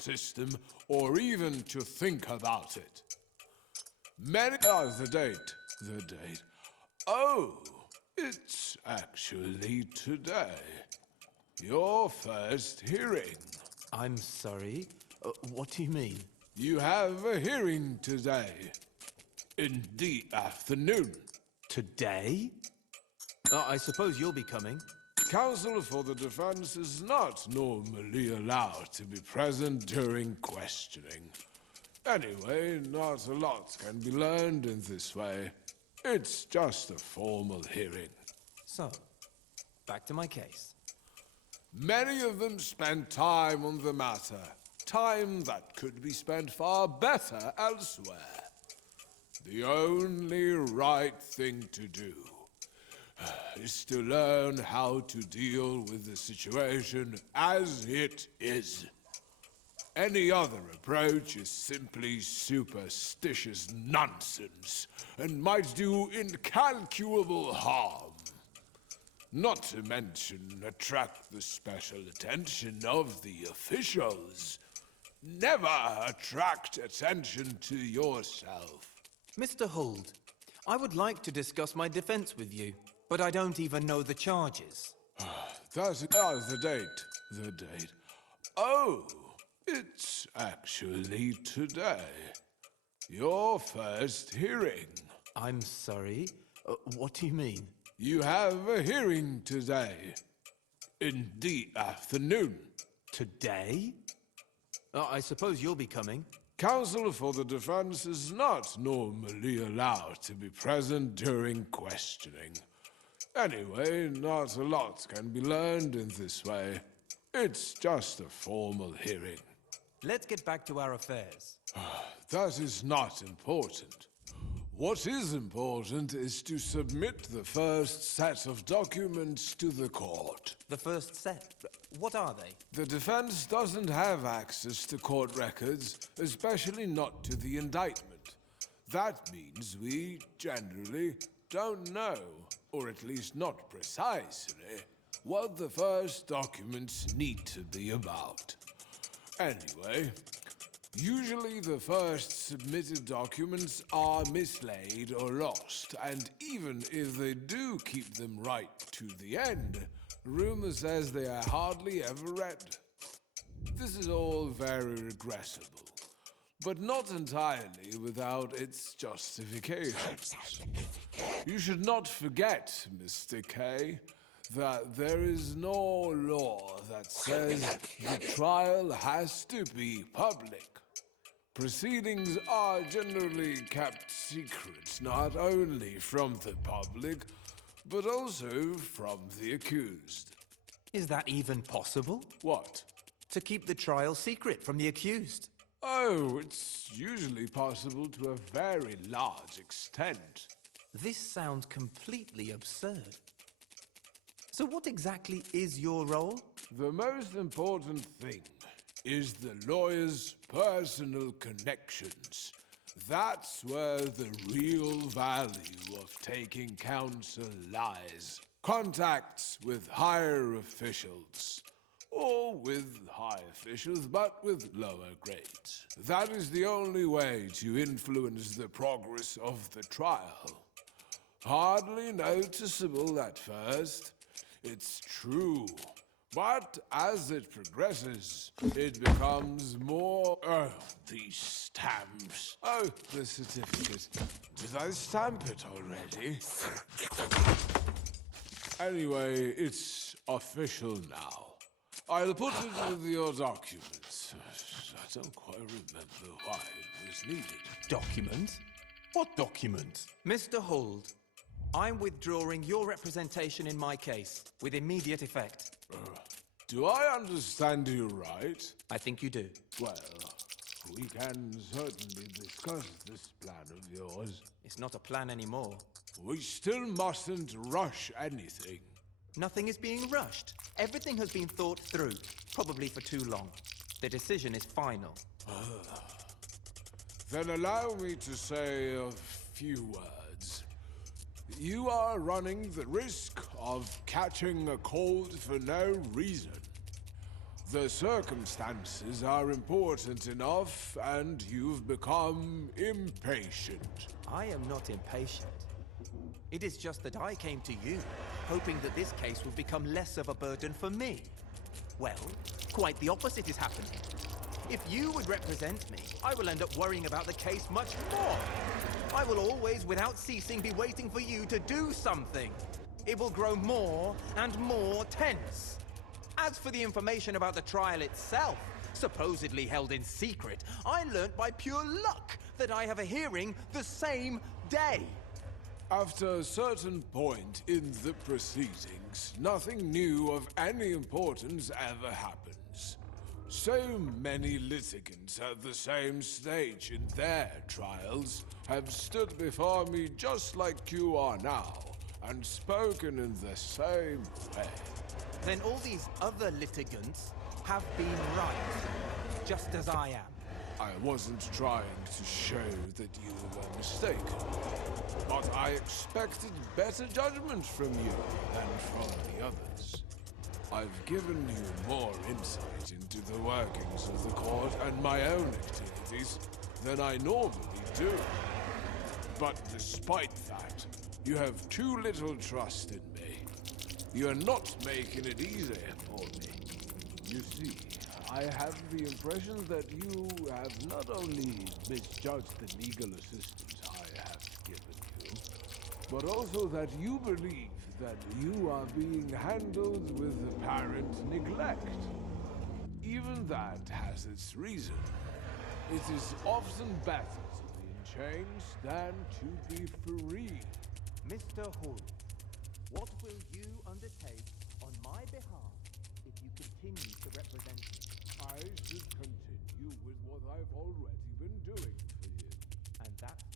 system or even to think about it. The date. The date. Oh, it's actually today. Your first hearing. I'm sorry. What do you mean? You have a hearing today. In the afternoon. Today? I suppose you'll be coming. Counsel for the defense is not normally allowed to be present during questioning. Anyway, not a lot can be learned in this way. It's just a formal hearing. So, back to my case. Many of them spend time on the matter. Time that could be spent far better elsewhere. The only right thing to do is to learn how to deal with the situation as it is. Any other approach is simply superstitious nonsense and might do incalculable harm. Not to mention attract the special attention of the officials. Never attract attention to yourself. Mr. Huld, I would like to discuss my defense with you, but I don't even know the charges. The date. The date. Oh, it's actually today. Your first hearing. I'm sorry. What do you mean? You have a hearing today. In the afternoon. Today? I suppose you'll be coming. Counsel for the defense is not normally allowed to be present during questioning. Anyway, not a lot can be learned in this way. It's just a formal hearing. Let's get back to our affairs. That is not important. What is important is to submit the first set of documents to the court. The first set? What are they? The defense doesn't have access to court records, especially not to the indictment. That means we generally don't know, or at least not precisely, what the first documents need to be about. Anyway, usually the first submitted documents are mislaid or lost, and even if they do keep them right to the end, rumor says they are hardly ever read. This is all very regrettable, but not entirely without its justifications. You should not forget, Mr. K, that there is no law that says the trial has to be public. Proceedings are generally kept secret, not only from the public, but also from the accused. Is that even possible? What? To keep the trial secret from the accused? Oh, it's usually possible to a very large extent. This sounds completely absurd. So what exactly is your role? The most important thing is the lawyer's personal connections. That's where the real value of taking counsel lies. Contacts with higher officials. Or with high officials, but with lower grades. That is the only way to influence the progress of the trial. Hardly noticeable at first, it's true. But as it progresses, it becomes more... Oh, these stamps. Oh, the certificate. Did I stamp it already? Anyway, it's official now. I'll put it with your documents. I don't quite remember why it was needed. Document? What document? Mr. Huld, I'm withdrawing your representation in my case, with immediate effect. Do I understand you right? I think you do. Well, we can certainly discuss this plan of yours. It's not a plan anymore. We still mustn't rush anything. Nothing is being rushed. Everything has been thought through, probably for too long. The decision is final. Then allow me to say a few words. You are running the risk of catching a cold for no reason. The circumstances are important enough, and you've become impatient. I am not impatient. It is just that I came to you, hoping that this case would become less of a burden for me. Well, quite the opposite is happening. If you would represent me, I will end up worrying about the case much more. I will always, without ceasing, be waiting for you to do something. It will grow more and more tense. As for the information about the trial itself, supposedly held in secret, I learnt by pure luck that I have a hearing the same day. After a certain point in the proceedings, nothing new of any importance ever happens. So many litigants at the same stage in their trials have stood before me just like you are now, and spoken in the same way. Then all these other litigants have been right, just as I am. I wasn't trying to show that you were mistaken, but I expected better judgment from you than from the others. I've given you more insight into the workings of the court and my own activities than I normally do. But despite that, you have too little trust in me. You're not making it easier for me. You see, I have the impression that you have not only misjudged the legal assistance I have given you, but also that you believe that you are being handled with apparent neglect. Even that has its reason. It is often better to be in chains than to be free. Mr. Holt, what will you undertake on my behalf if you continue to represent me? I should continue with what I've already been doing for you. And that's